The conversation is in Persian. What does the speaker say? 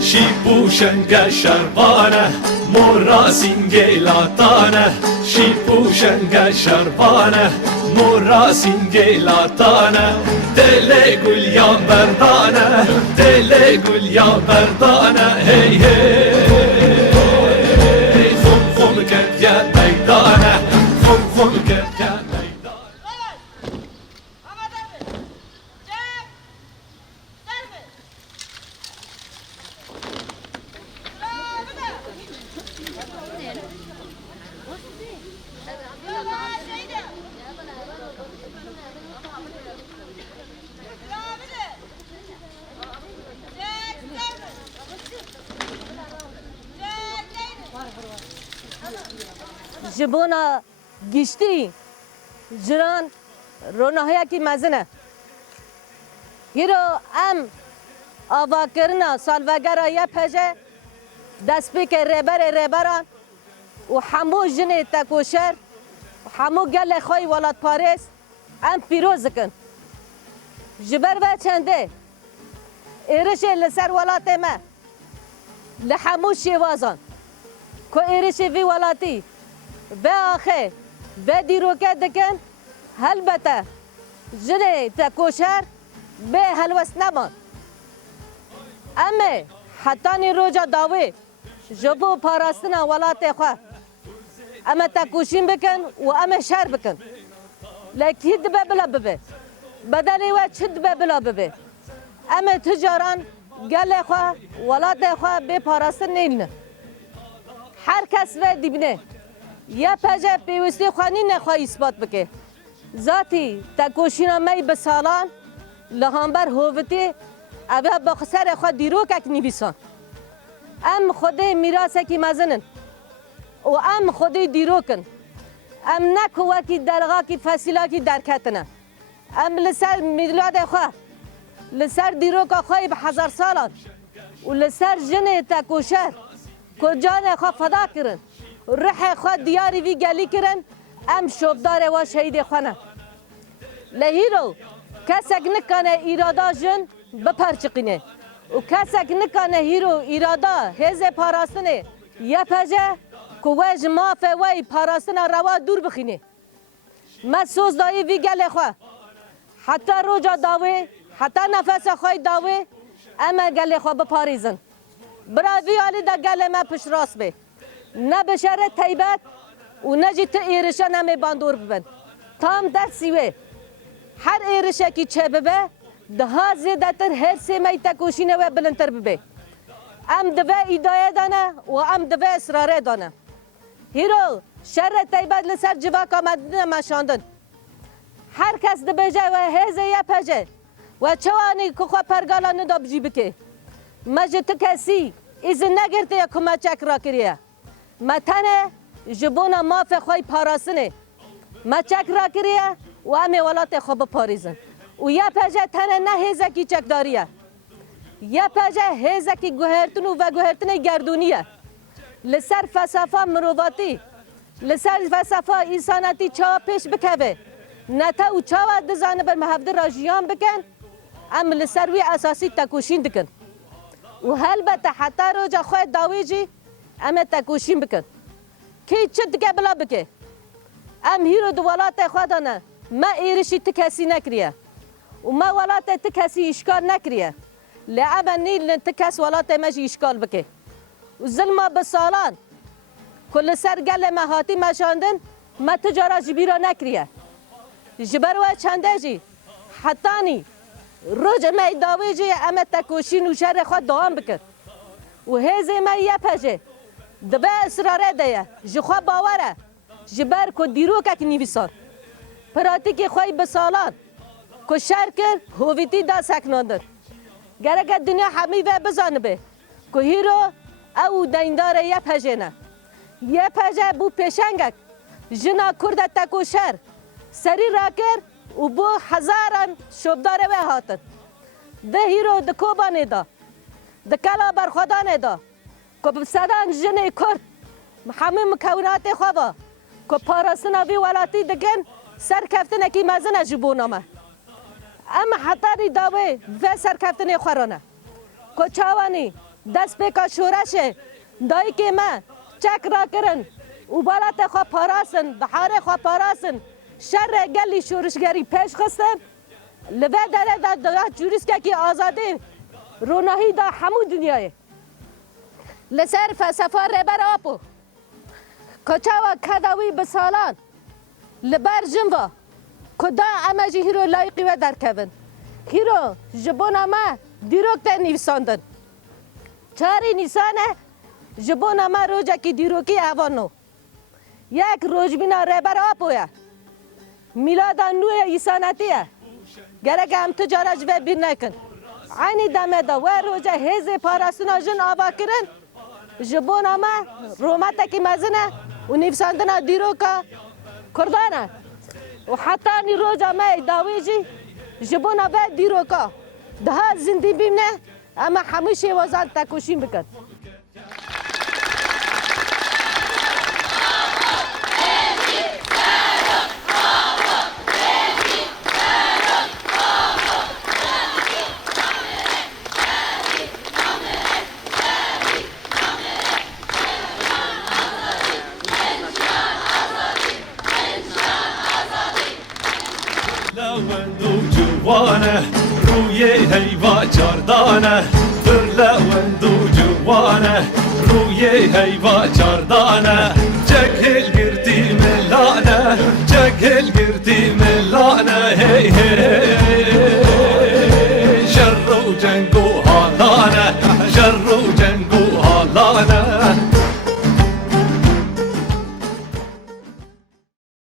شیپوشنگ شربانه مورا سینگلاتانه شیپوشنگ شربانه مورا سینگلاتانه دل گلیان بردانه دل گلیان بردانه هی هی خم خم کرد یا میدانه خم خم کرد یا جبونا گشتی جران روناهیا کی مزنه هیرو ام آوا کرنا سالوگرا یا پجه دست پیک ربران و همو جن تکوشر و همو گل خوی ولاد پاریس ام پیروز کن جبر و چنده ایرش لسر ولات ما لحمو شیوازان کو ایرش وی ولاتی به آخه به دیروکه دکن هلبته جنه تکوشر به هلوست نمان اما حتی نی روجا داوی جبو پاراستنا ولات خواه اما تکوشین بکن و اما شر بکن لکی دبه بلا ببه بدنی و چه دبه بلا ببه اما تجاران گل خواه ولات خواه به پاراستن نیلنه هر کس و دیبنه یا پجه پیوستی خوانی نخواهی اثبات بکه ذاتی تکوشینا می بسالان لحانبر هووتی اوه بخسر خواه دیروک اک نیویسان ام خوده میراس اکی مزنن و ام خوده دیروکن ام نکو وکی درغا کی فسیلا کی درکتنه ام لسر میلاد خواه لسر دیروک خواهی به 1000 سالان و لسر جن تکوشر کجان خواه فدا کرن روح خواه دیاری وی گلی کرن ام شبدار و شهید خوانه لهیرو کسک نکنه ایرادا جن بپرچقینه و کسک نکنه هیرو ایرادا هز پاراستنه یا پجه کوج مافه وی پاراستنه روا دور بخینه ما سوز دایی وی گل خواه حتی روجا داوی حتی نفس خواه داوی اما گل خواه بپاریزن برا وی آلی دا گل ما پش راست به نه بشره تیبت و نه جیت ایرشه نمی باندور ببن تام دستیوه هر ایرشه کی چه ببه ده زیده تر هر سیمی تکوشینه و بلندتر ببه ام دوه ایدایه دانه و ام دوه اصراره دانه هیرو شر تیبت لسر جواک آمدن مشاندن هر کس ده بجه و هزه یا پجه و چوانی که خواه پرگالانه دا بجی بکه مجد کسی ایزن نگرده یا کمچک را کریه متنه جبونا ماف خوی پاراسنه مچک را کریه و امی ولات خوب پاریزن و یا پجه تنه نه هیزه کی چک داریه یا پجه هیزه کی گوهرتن و گوهرتن گردونیه لسر فلسفه مروواتی لسر فلسفه انساناتی چا پیش بکوه نتا و چا دزانه بر محفظه راجیان بکن ام لسر وی اساسی تکوشین دکن و هلبته حتی روجا خود داویجی ام تکوشین بکن کی چه دکه بلا بکه ام هیرو دو ولات خودانه ما ایرشی تکسی نکریه و ما ولات تکسی اشکال نکریه لعبه نیل تکس ولات مجی اشکال بکه و ظلم بسالان کل سر گل مهاتی مشاندن ما تجارا جبیرا نکریه جبر و چنده جی حتی نی روز ما داوی جی ام تکوشین و شر خود دوام بکن و هزه ما یه پجه دبه اصراره ده جخوا باوره جبر کو دیرو که نیویسان پراتیکی خواهی بسالان کو شر کر هویتی دا سکناندن گرک دنیا همی و بزانه به کو هیرو او دیندار یه پجه نه یه پجه بو پیشنگک جنا کرد تکو شر سری را کر و بو هزاران شبداره و هاتن ده هیرو ده کوبانه دا ده کلا برخودانه دا که بسدان جنه کرد همه مکونات خواه که پاراسنا وی ولاتی دگن سر کفتن اکی مزن جبونامه اما حتاری داوی و سرکفتنی خورانه کچاوانی دست بکا شورشه دایی که ما چک را کرن و بالات خواه پاراسن دحاره خواه پاراسن شر گلی شورشگری پیش خستن لبه داره دا جوریست که آزاده روناهی دا همو دنیای لسر فلسفه ربر آپو کچاوا کداوی بسالان لبر جنوا کدا اما جی هیرو لایقی و درکبن هیرو جبون اما دیروک تا نیوساندن چاری نیسانه جبون اما روزا کی دیروکی اوانو یک روز بینا ربر آپویا میلاد نوی ایسانتیه گرگ هم تجارت و بیر نکن عینی دمه دا و روزا هز پاراستنا جن آوا کرن جبون اما رومتا کی مزنه و نیوساندنا دیروکا کردانه و حتی نی روزا ما داویجی جبونا و دیروکا ده زندی بیمنه اما همیشه وزان تکوشیم بکن جوانه روی هیوا چاردانه در لوند و جوانه روی هیوا چاردانه جگل گردی ملانه جگل گردی